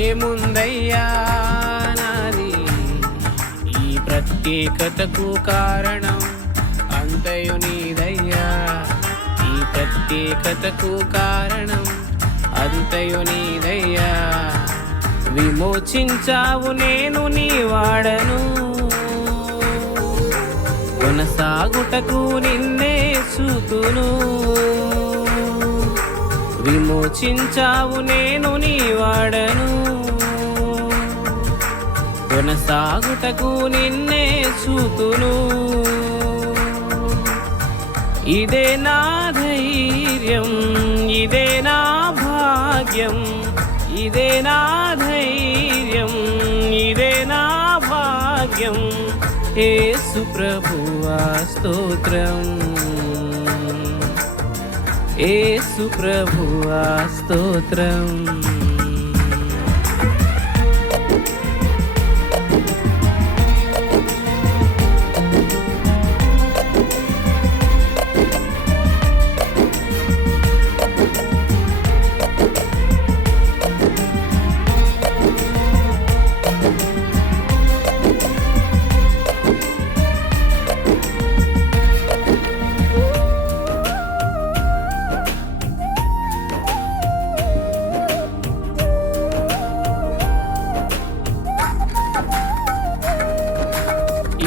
ఏముందయ్యా నాది ఈ ప్రత్యేకతకు కారణం అంతయు నీదయ్యా. ఈ ప్రత్యేకతకు కారణం అంతయు నీదయ్యా. విమోచించావు నేను నీ వాడను, కొనసాగుటకు నిన్నే చూతును. విమోచించావు నేను నీ వాడను, కొనసాగుటకు నిన్నే చూతును. ఇదే నా ధైర్యం, ఇదే నా భాగ్యం, ఇదే నా ధైర్యం, ఇదే నా భాగ్యం. యేసు ప్రభువా స్తోత్రం, యేసు ప్రభువా స్తోత్రం.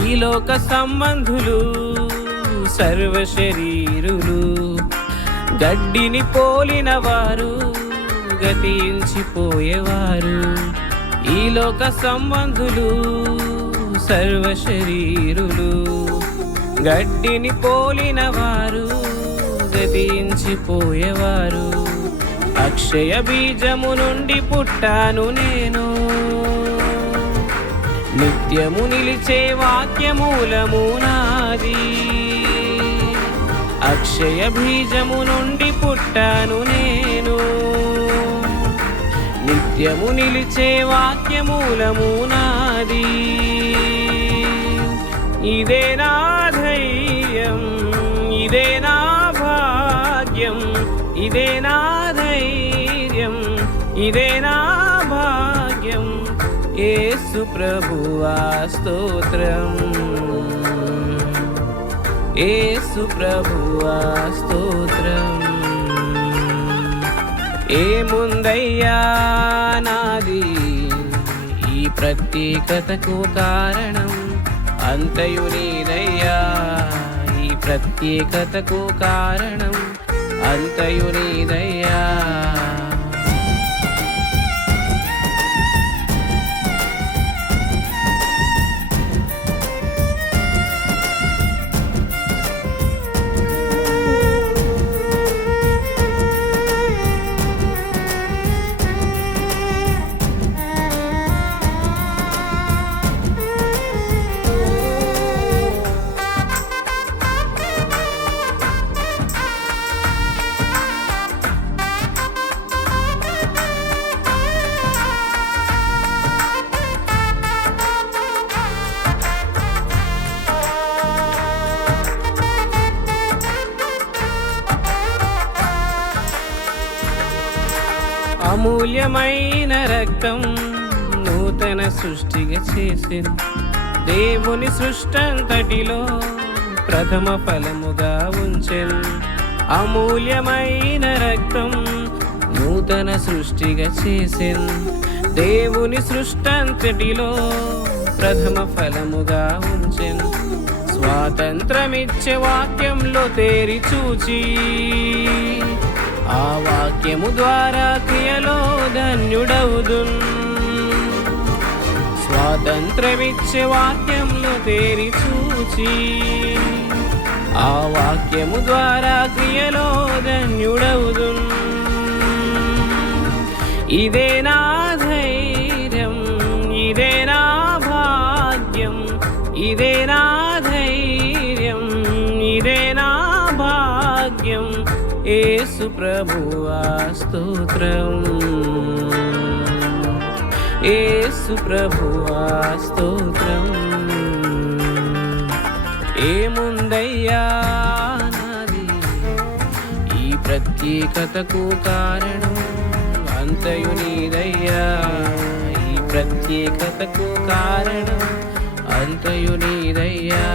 ఈ లోక సంబంధులు సర్వ శరీరులు, గడ్డిని పోలిన వారు గతించిపోయేవారు. ఈ లోక సంబంధులు సర్వ శరీరులు, గడ్డిని పోలిన వారు గతించిపోయేవారు. అక్షయ బీజము నుండి పుట్టాను నేను, నిత్యము నిలిచే వాక్యమూలము నాది. అక్షయ బీజము నుండి పుట్టాను నేను, నిత్యము నిలిచే వాక్యమూలము నాది. ఇదే నా ధైర్యం, ఇదే నా భాగ్యం, ఇదే నా ధైర్యం, ఇదే నా భాగ్యం. యేసు ప్రభువా స్తోత్రం, యేసు ప్రభువా స్తోత్రం. ఏముందయ్యా నాది ఈ ప్రత్యేకతకు కారణం అంతయు నీదయ్యా. ఈ ప్రత్యేకతకు కారణం అంతయు నీదయ్యా. అమూల్యమైన రక్తం నూతన సృష్టిగా చేసింది. దేవుని సృష్టంతటిలో ప్రథమ ఫలముగా ఉంచెను. అమూల్యమైన రక్తం నూతన సృష్టిగా చేసింది. దేవుని సృష్టంతటిలో ప్రథమ ఫలముగా ఉంచెను. స్వాతంత్రమిచ్చే వాక్యంలో తేరి చూచి, ఆ వాక్యము ద్వారా క్రియలో ధన్యుడవుదున్. స్వాతంత్రమిచ్చే వాక్యంలో తేరి చూచి, ఆ వాక్యము ద్వారా క్రియలో ధన్యుడవుదున్. ఇదే నా ధైర్యం, ఇదే నా భాగ్యం, ఇదే నా ధైర్యం, ఇదే నా భాగ్యం. యేసు ప్రభువా స్తోత్రం, యేసు ప్రభువా స్తోత్రం. ఏముందయ్యా నాది ఈ ప్రత్యేకతకు కారణం అంతయు నీదయ్యా. ప్రత్యేకతకు కారణం అంతయు నీదయ్యా.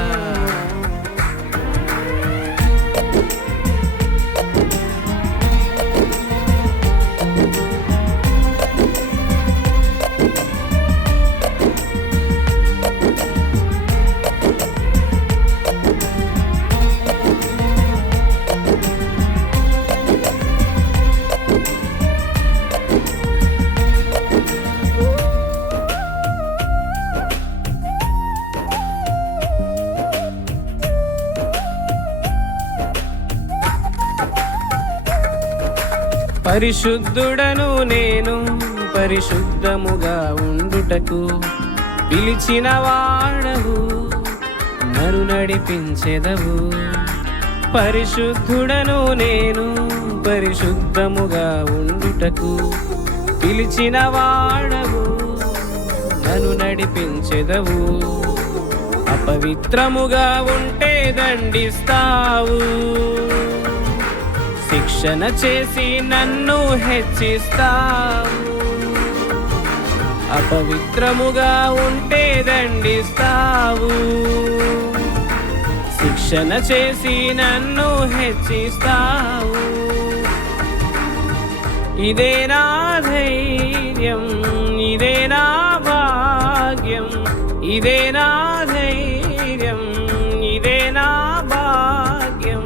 పరిశుద్ధుడను నేను పరిశుద్ధముగా ఉండుటకు పిలిచిన వాడవు నన్ను నడిపించెదవు. పరిశుద్ధుడను నేను పరిశుద్ధముగా ఉండుటకు పిలిచిన వాడవు నన్ను నడిపించెదవు. అపవిత్రముగా ఉంటే దండిస్తావు, శిక్షణ చేసి నన్ను హెచ్చిస్తావు. అపవిత్రముగా ఉంటే దండిస్తావు, శిక్షణ చేసి నన్ను హెచ్చిస్తావు. ఇదే నా ధైర్యం, ఇదే నా భాగ్యం, ఇదే నా ధైర్యం, ఇదే నా భాగ్యం.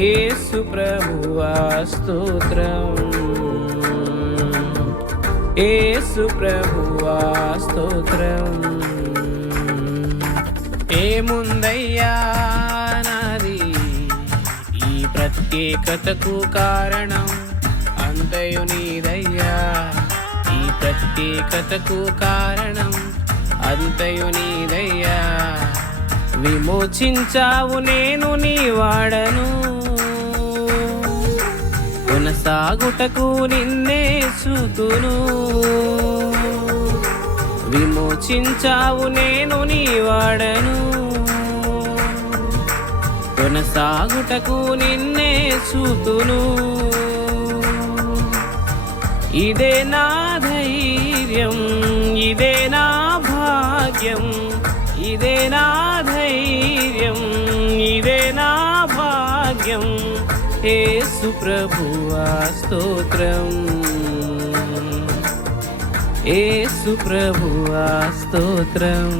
యేసు ప్రభువా స్తోత్రం, యేసు ప్రభువా స్తోత్రం. ఏముందయ్యా నాది ఈ ప్రత్యేకతకు కారణం అంతయు నీదయ్యా. ఈ ప్రత్యేకతకు కారణం అంతయు నీదయ్యా. విమోచించావు నేను నీ వాడను, కొనసాగుటకు నిన్నే చూతును. విమోచించావు నేను నీ వాడను, కొనసాగుటకు నిన్నే చూతును. ఇదే నా ధైర్యం, ఇదే నా భాగ్యం, ఇదే నా ధైర్యం, ఇదే నా భాగ్యం. యేసు ప్రభువా స్తోత్రం, యేసు ప్రభువా స్తోత్రం.